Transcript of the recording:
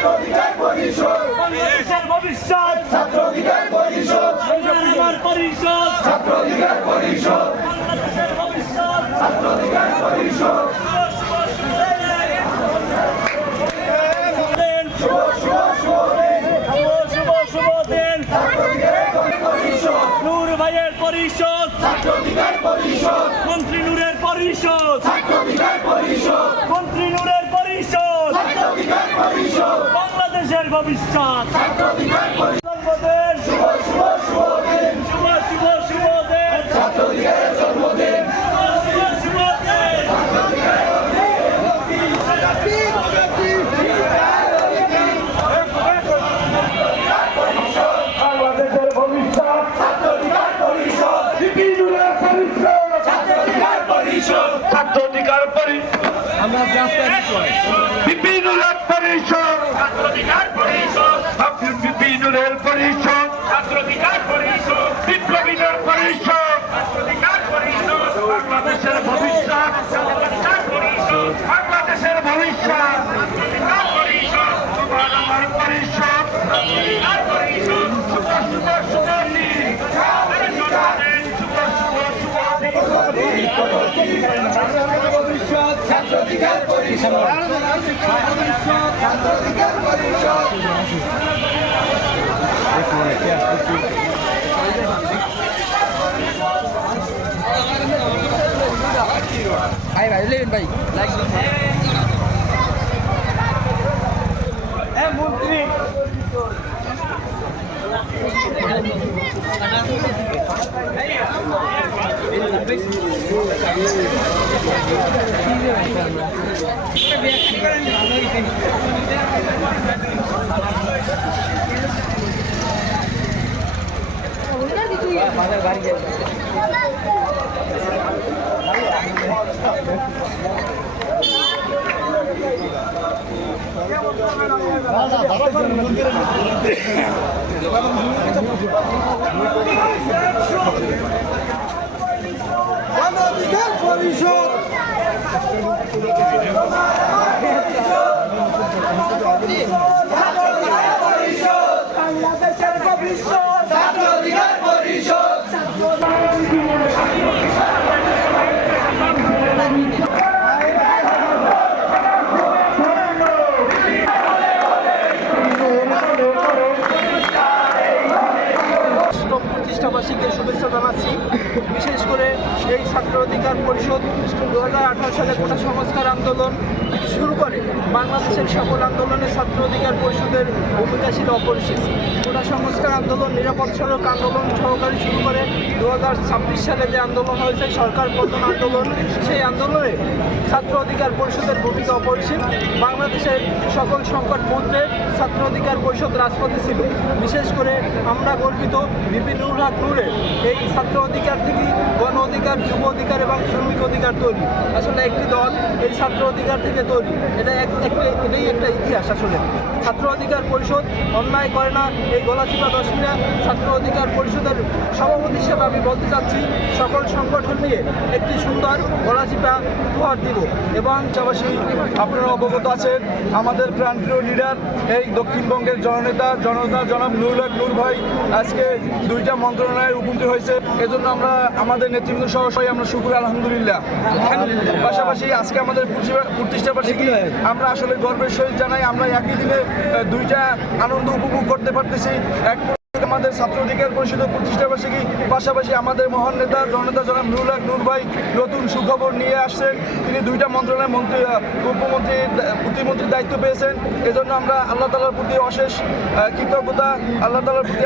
ছাত্রাধিকার পরিষদ বাংলাদেশের ভবিষ্যৎ ছাত্রাধিকার পরিষদ আমার পরিষদ ছাত্রাধিকার পরিষদ বাংলাদেশের ভবিষ্যৎ ছাত্রাধিকার পরিষদ শুভ শুভ শুভ দিন শুভ দিন ছাত্রাধিকার পরিষদ নূর ভাইয়ের পরিষদ ছাত্রাধিকার পরিষদ মন্ত্রী নূরের পরিষদ ছাত্রাধিকার পরিষদ মন্ত্রী নূরের পরিষদ ছাত্রাধিকার পরিষদ বাংলাদেশের ভবিষ্যৎ ছাত্রাধিকার পরিষদ জন্মদিন শুভ শুভ শুভ দিন শুভ শুভ শুভ দিন ছাত্রাধিকারের জন্মদিন শুভ দিন বাংলাদেশের ভবিষ্যৎ ছাত্রাধিকার পরিষদ বিপিনুরের পরিষদ ছাত্রাধিকার পরিষদ ছাত্রাধিকার পরিষদ বিপিনুরের পরিষদ ছাত্রাধিকার পরিষদ বিপিনুরের পরিষদ ছাত্রাধিকার পরিষদ বিপ্লবীদের পরিষদ ছাত্রাধিকার পরিষদ বাংলাদেশের ভবিষ্যৎ ছাত্রাধিকার পরিষদ বাংলাদেশের ভবিষ্যৎ ছাত্রাধিকার পরিষদ তোমার আমার পরিষদ ছাত্রাধিকার পরিষদ শুভ শুভ শুভ দিন শুভ শুভ শুভ দিন ভবিষ্যৎ ছাত্রাধিকার পরিষদ ছাত্রাধিকার পরিষদ মানবাধিকার পরিষদ বাংলাদেশের ভবিষ্যৎ ছাত্রাধিকার পরিষদ প্রতিষ্ঠাবার্ষিকীকে শুভেচ্ছা জানাচ্ছি। বিশেষ করে এই ছাত্র অধিকার পরিষদ 2018 সালে কোটা সংস্কার আন্দোলন শুরু করে বাংলাদেশের সকল আন্দোলনে ছাত্র অধিকার পরিষদের ভূমিকা ছিল অপরিসীম। কোটা সংস্কার আন্দোলন, নিরাপদ সড়ক আন্দোলন সহকারে শুরু করে 2026 সালে যে আন্দোলন হয়েছে সরকার পতন আন্দোলন, সেই আন্দোলনে ছাত্র অধিকার পরিষদের ভূমিকা অপরিসীম। বাংলাদেশের সকল সংকট মন্ত্রে ছাত্র অধিকার পরিষদ রাজপথে ছিল। বিশেষ করে আমরা গর্বিত বিপিনুর হক নূরের এই ছাত্র অধিকার থেকে গণ অধিকার, যুব অধিকার এবং শ্রমিক অধিকার তৈরি। আসলে একটি দল এই ছাত্র অধিকার থেকে তৈরি, এটাই একটা ইতিহাস। আসলে ছাত্র অধিকার পরিষদ অন্যায় করে না। এই গলাচিপা দশমিনা ছাত্র অধিকার পরিষদের সভাপতি হিসেবে আমি বলতে চাচ্ছি, সকল সংগঠন নিয়ে একটি সুন্দর গলাচিপা উপহার দিব। এবং পাশাপাশি আপনারা অবগত আছেন আমাদের প্রাণপ্রিয় লিডার এই দক্ষিণবঙ্গের জননেতা জনাব নুরুল হক নূর ভাই আজকে 2টা মন্ত্রণালয়ে উপনীত হয়েছে। এজন্য আমরা আমাদের নেতৃবৃন্দ সহ সবাই আমরা শুকর আলহামদুলিল্লাহ। পাশাপাশি আজকে আমাদের প্রতিষ্ঠা বার্ষিকী আমরা আসলে গর্বের সহিত জানাই আমরা একই দিনে 2টা আনন্দ উপভোগ করতে পারতেছি। আমাদের ছাত্র অধিকার পরিষদের প্রতিষ্ঠা বার্ষিকী, পাশাপাশি আমাদের মহান নেতা জননেতা জনাব নুরুল হক নূর ভাই নতুন সুখবর নিয়ে আসছেন। তিনি 2টা মন্ত্রণালয়ের মন্ত্রী, উপমন্ত্রী, প্রতিমন্ত্রীর দায়িত্ব পেয়েছেন। এজন্য আমরা আল্লাহ তাআলার প্রতি অশেষ কৃতজ্ঞতা, আল্লাহ তাআলার প্রতি